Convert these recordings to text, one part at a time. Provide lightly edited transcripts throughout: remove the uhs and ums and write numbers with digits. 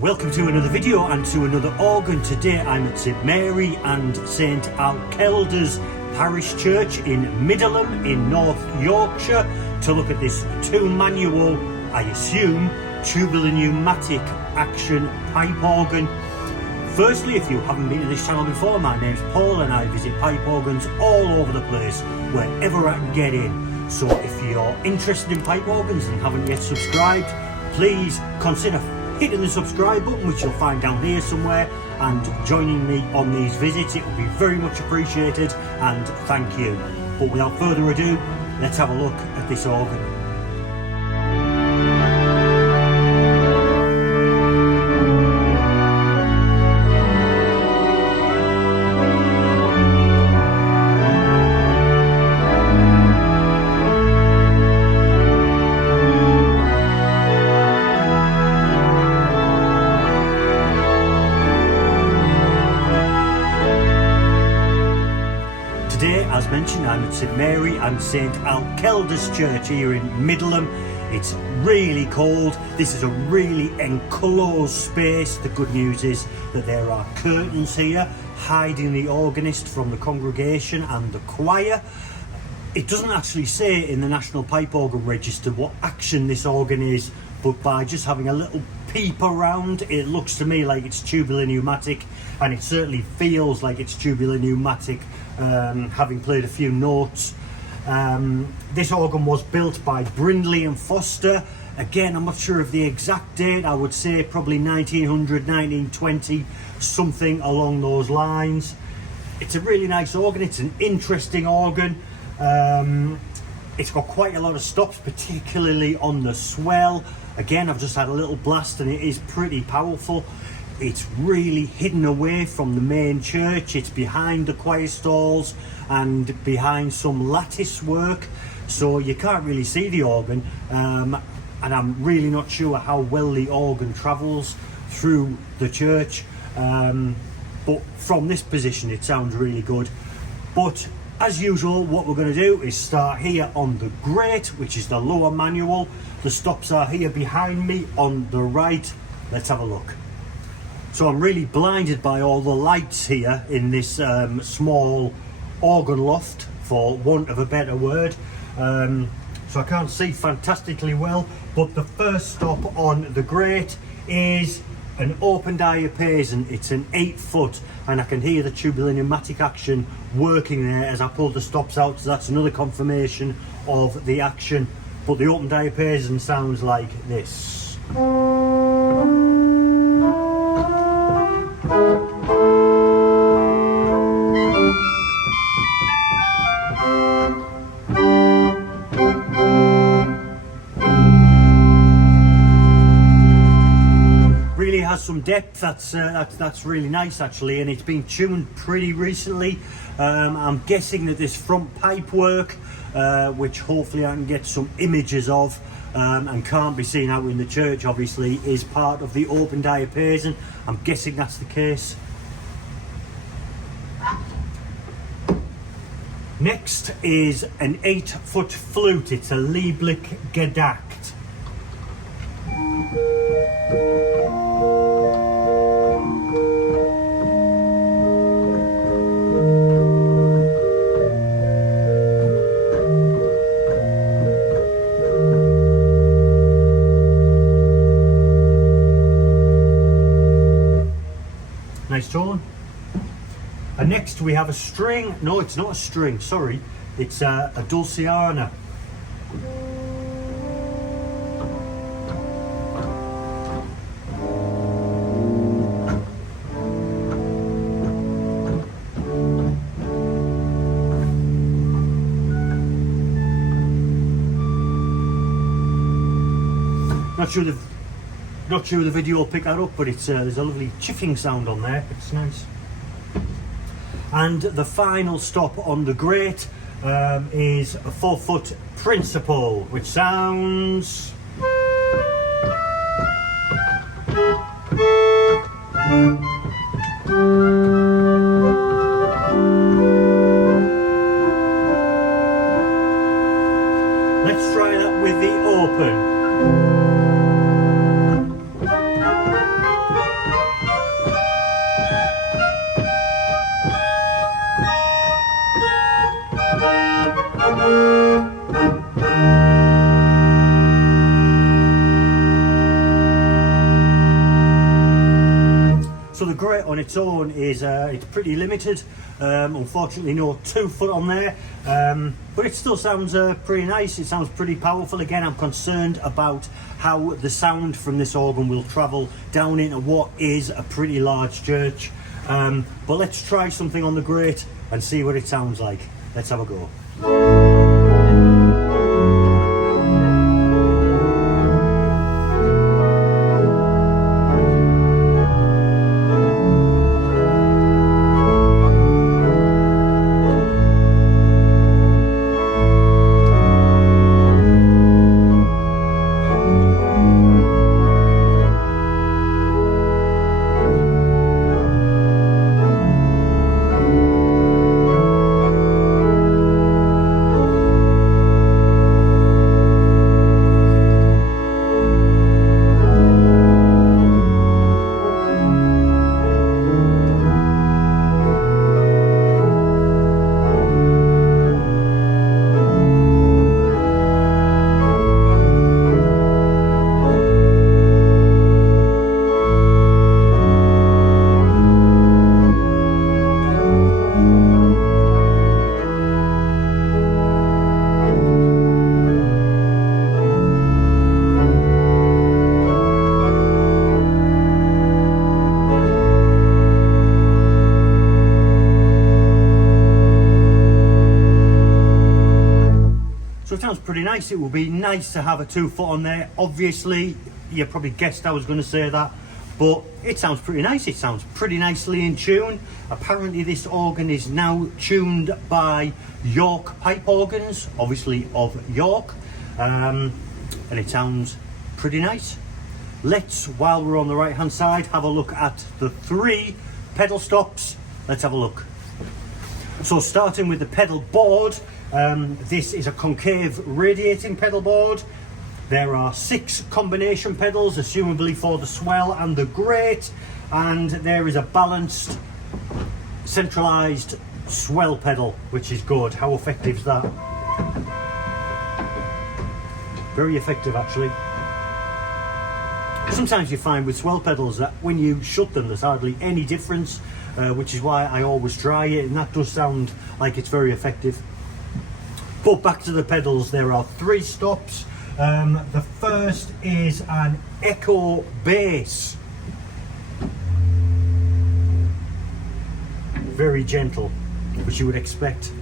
Welcome to another video and to another organ. Today I'm at St Mary and St Alkelda's Parish Church in Middleham in North Yorkshire to look at this two-manual, I assume, tubular-pneumatic action pipe organ. Firstly, if you haven't been to this channel before, my name's Paul and I visit pipe organs all over the place, wherever I can get in. So if you're interested in pipe organs and haven't yet subscribed, please consider hitting the subscribe button, which you'll find down here somewhere, and joining me on these visits. It will be very much appreciated, and thank you. But without further ado, let's have a look at this organ. Today, as mentioned, I'm at St Mary and St Alkelda's Church here in Middleham. It's really cold. This is a really enclosed space. The good news is that there are curtains here hiding the organist from the congregation and the choir. It doesn't actually say in the National Pipe Organ Register what action this organ is, but by just having a little peep around, it looks to me like it's tubular pneumatic, and it certainly feels like it's tubular pneumatic, having played a few notes. This organ was built by Brindley and Foster. Again, I'm not sure of the exact date. I would say probably 1900, 1920, something along those lines. It's a really nice organ. It's an interesting organ. It's got quite a lot of stops, particularly on the Swell. Again, I've just had a little blast and it is pretty powerful. It's really hidden away from the main church. It's behind the choir stalls and behind some lattice work, so you can't really see the organ, and I'm really not sure how well the organ travels through the church, but from this position it sounds really good. But as usual, what we're going to do is start here on the grate, which is the lower manual. The stops are here behind me on the right. Let's have a look. So I'm really blinded by all the lights here in this small organ loft, for want of a better word. So I can't see fantastically well, but the first stop on the grate is an open diapason. It's an 8-foot, and I can hear the tubular pneumatic action working there as I pull the stops out, so that's another confirmation of the action. But the open diapason sounds like this. Really has some depth. That's really nice actually, and it's been tuned pretty recently. I'm guessing that this front pipe work, which hopefully I can get some images of, and can't be seen out in the church obviously, is part of the open diapason. I'm guessing that's the case. Next is an 8-foot flute. It's a Lieblich gedackt. Nice tone. And next we have a string. No, it's not a string, sorry. It's a dulciana. Not sure the video will pick that up, but it's there's a lovely chiffing sound on there. It's nice. And the final stop on the grate is a 4-foot principal, which sounds. Let's try that with the open. So the grate on its own is it's pretty limited. Unfortunately, no 2 foot on there, but it still sounds pretty nice. It sounds pretty powerful. Again, I'm concerned about how the sound from this organ will travel down into what is a pretty large church. But let's try something on the grate and see what it sounds like. Let's have a go. Pretty nice. It would be nice to have a 2 foot on there. Obviously, you probably guessed I was going to say that, but it sounds pretty nice. It sounds pretty nicely in tune. Apparently this organ is now tuned by York pipe organs, obviously of York, and it sounds pretty nice. Let's, while we're on the right hand side, have a look at the 3 pedal stops. Let's have a look. So starting with the pedal board, this is a concave radiating pedal board. There are 6 combination pedals, assumably for the swell and the grate, and there is a balanced centralized swell pedal, which is good. How effective is that? Very effective, actually. Sometimes you find with swell pedals that when you shut them there's hardly any difference, which is why I always try it, and that does sound like it's very effective. But back to the pedals, there are 3 stops. The first is an echo bass. Very gentle, which you would expect.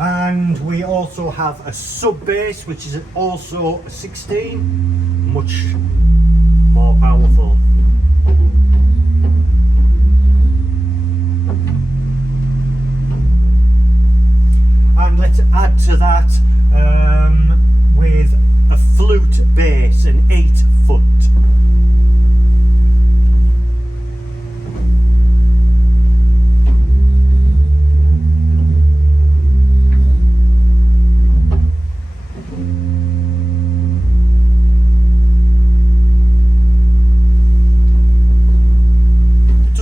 And we also have a sub bass, which is also a 16, much more powerful. And let's add to that with a flute bass, an 8 foot.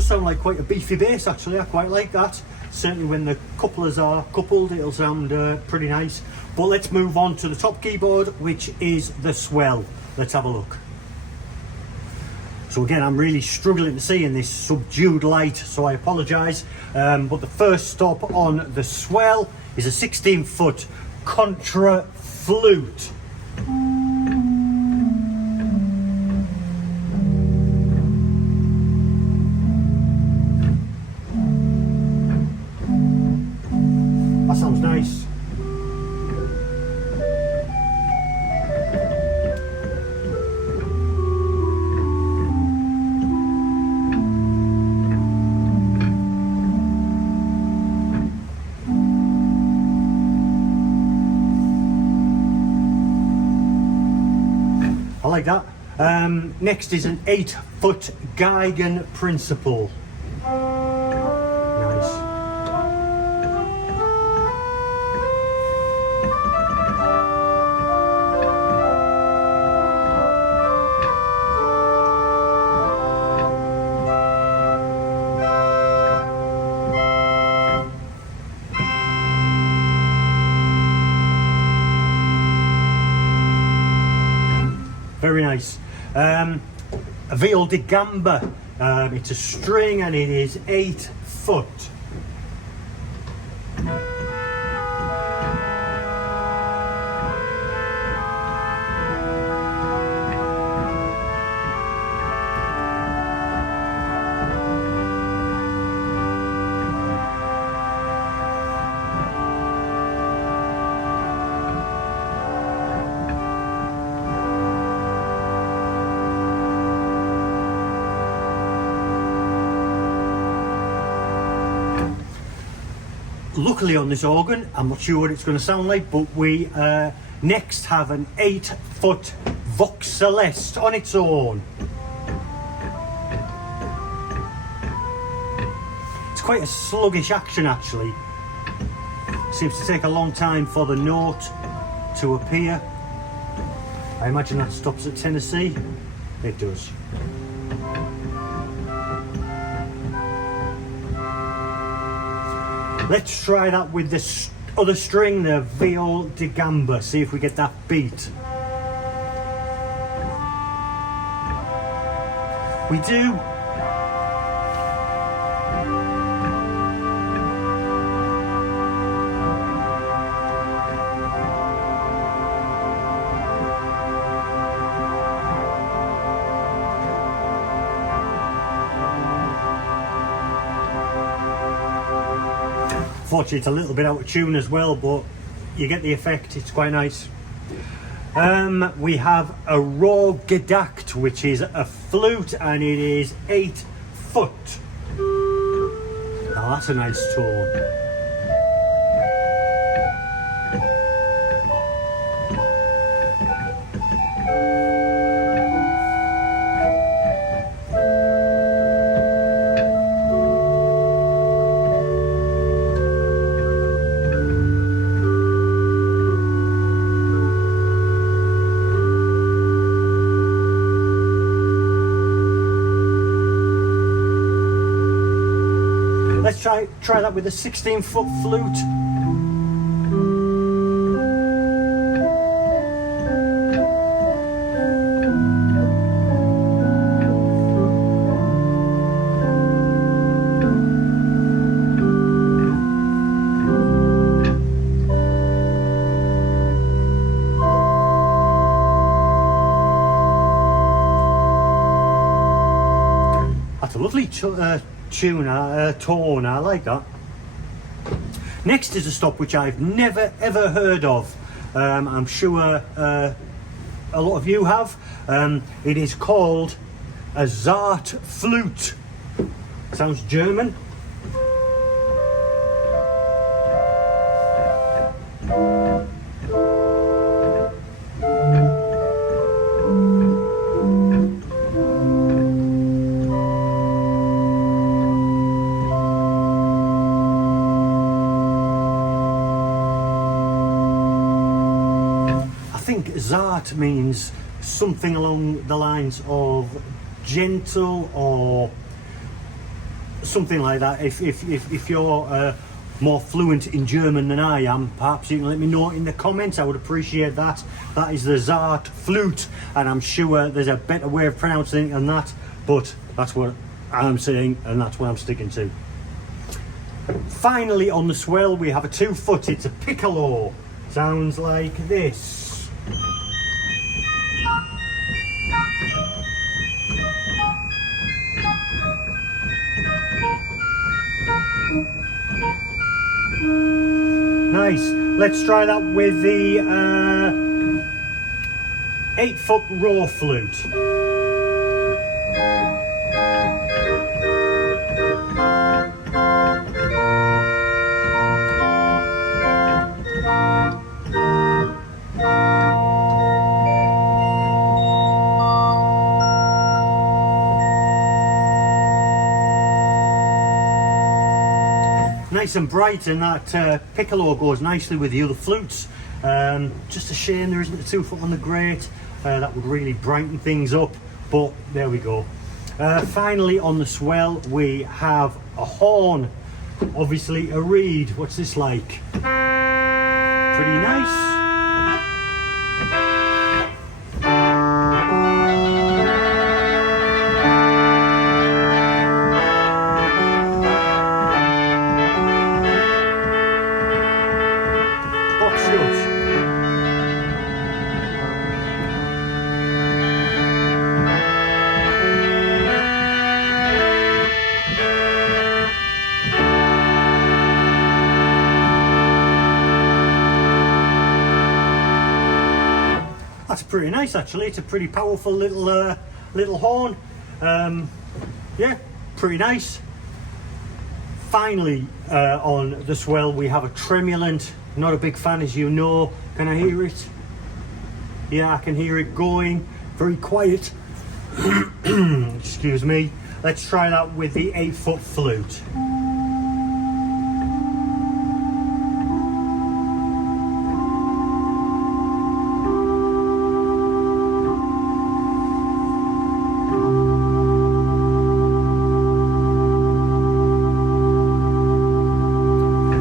Sound like quite a beefy bass, actually. I quite like that. Certainly when the couplers are coupled, it'll sound pretty nice. But let's move on to the top keyboard, which is the swell. Let's have a look. So again, I'm really struggling to see in this subdued light, so I apologise. But the first stop on the swell is a 16 foot contra flute. Sounds nice. I like that. Next is an 8 foot Geigen principle. Nice. very nice. A viol de gamba. It's a string and it is 8 foot. Luckily on this organ, I'm not sure what it's going to sound like, but we next have an 8 foot Vox Celeste on its own. It's quite a sluggish action actually. Seems to take a long time for the note to appear. I imagine that stops at Tennessee. It does. Let's try that with this other string, the viol de gamba, see if we get that beat. We do. Fortunately, it's a little bit out of tune as well, but you get the effect. It's quite nice. We have a raw gedakt, which is a flute, and it is 8 foot. Now that's a nice tone. Let's try that with a 16 foot flute. That's a lovely tone, I like that. Next is a stop which I've never ever heard of. I'm sure a lot of you have. It is called a Zart flute. Sounds German. Zart means something along the lines of gentle or something like that. If you're more fluent in German than I am, perhaps you can let me know in the comments. I would appreciate that. That is the Zart flute, and I'm sure there's a better way of pronouncing it than that, but that's what I'm saying and that's what I'm sticking to. Finally on the Swell we have a 2 foot. It's a piccolo. Sounds like this. Nice. Let's try that with the 8 foot raw flute. Nice and bright, and that piccolo goes nicely with the other flutes. Just a shame there isn't a 2 foot on the grate. That would really brighten things up, but there we go. Finally on the Swell we have a horn, obviously a reed. What's this like? Pretty nice. pretty nice actually. It's a pretty powerful little horn. Yeah, pretty nice. Finally, on the Swell we have a tremulant. Not a big fan, as you know. Can I hear it? Yeah, I can hear it going. Very quiet. Excuse me. Let's try that with the 8-foot flute.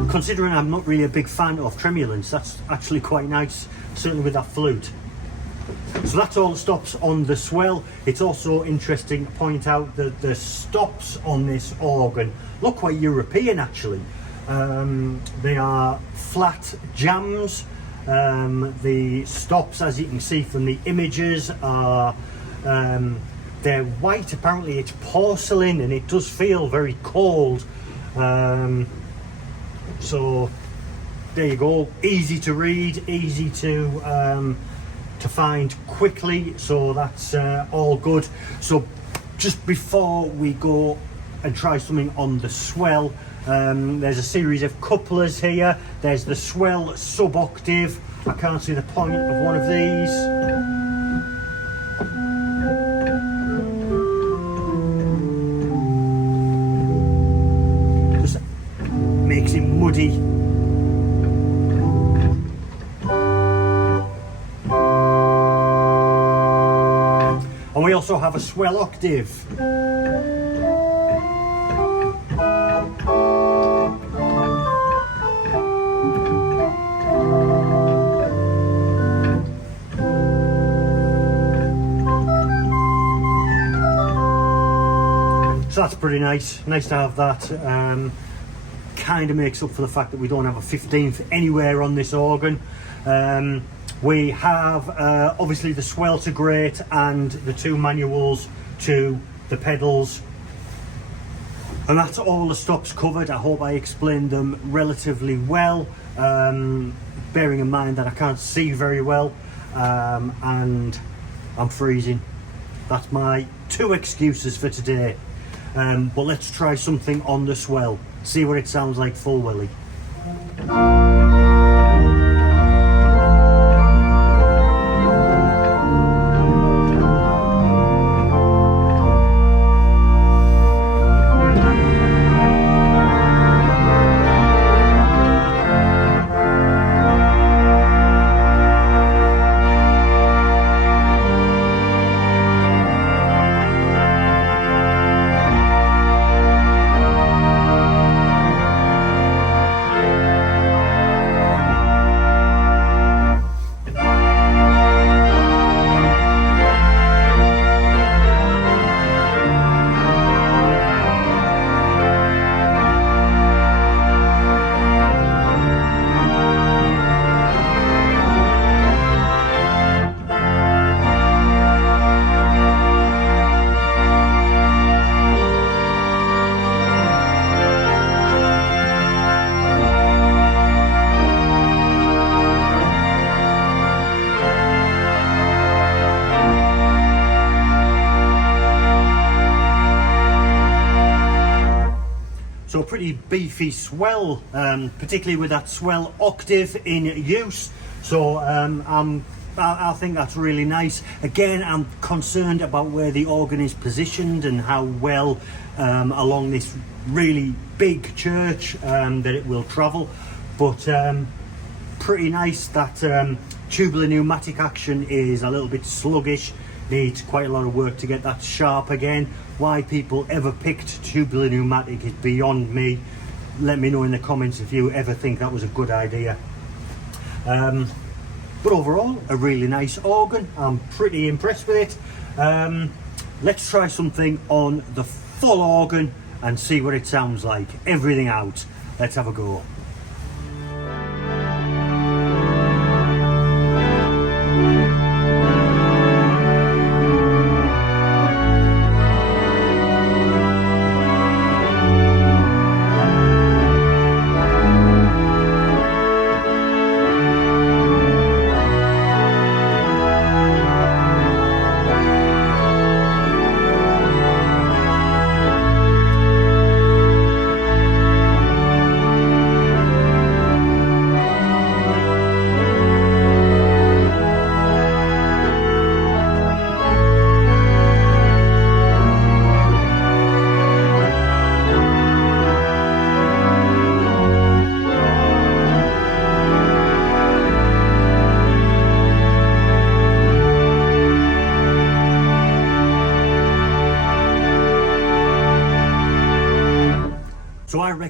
Considering I'm not really a big fan of tremulants, that's actually quite nice, certainly with that flute. So that's all the stops on the Swell. It's also interesting to point out that the stops on this organ look quite European actually. They are flat jambs. The stops, as you can see from the images, are they're white. Apparently it's porcelain and it does feel very cold. So there you go, easy to read, easy to find quickly, so that's all good. So just before we go and try something on the Swell, there's a series of couplers here. There's the Swell sub-octave. I can't see the point of one of these. Just makes it muddy. And we also have a Swell octave. So that's pretty nice. Nice to have that. Kind of makes up for the fact that we don't have a 15th anywhere on this organ. We have obviously the Swell to grate and the 2 manuals to the pedals. And that's all the stops covered. I hope I explained them relatively well, bearing in mind that I can't see very well and I'm freezing. That's my 2 excuses for today. But let's try something on the Swell, see what it sounds like full willy. So pretty beefy Swell, particularly with that Swell octave in use. So I think that's really nice. Again, I'm concerned about where the organ is positioned and how well along this really big church that it will travel. But pretty nice. That tubular pneumatic action is a little bit sluggish. Needs quite a lot of work to get that sharp again. Why people ever picked tubular pneumatic is beyond me. Let me know in the comments if you ever think that was a good idea. But overall, a really nice organ. I'm pretty impressed with it. Let's try something on the full organ and see what it sounds like. Everything out. Let's have a go.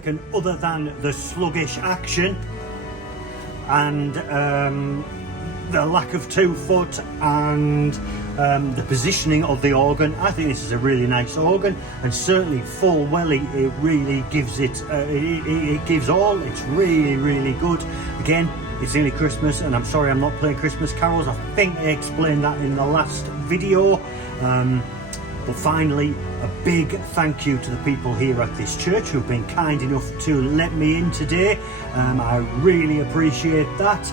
taken other than the sluggish action and the lack of 2 foot and the positioning of the organ. I think this is a really nice organ, and certainly full welly, it really gives it, it gives all. It's really good. Again, it's nearly Christmas, and I'm sorry I'm not playing Christmas carols. I think I explained that in the last video. But finally, a big thank you to the people here at this church who've been kind enough to let me in today. I really appreciate that.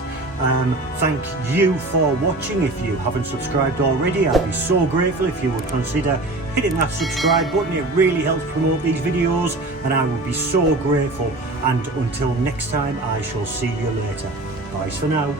Thank you for watching. If you haven't subscribed already, I'd be so grateful if you would consider hitting that subscribe button. It really helps promote these videos, and I would be so grateful. And until next time, I shall see you later. Bye for now.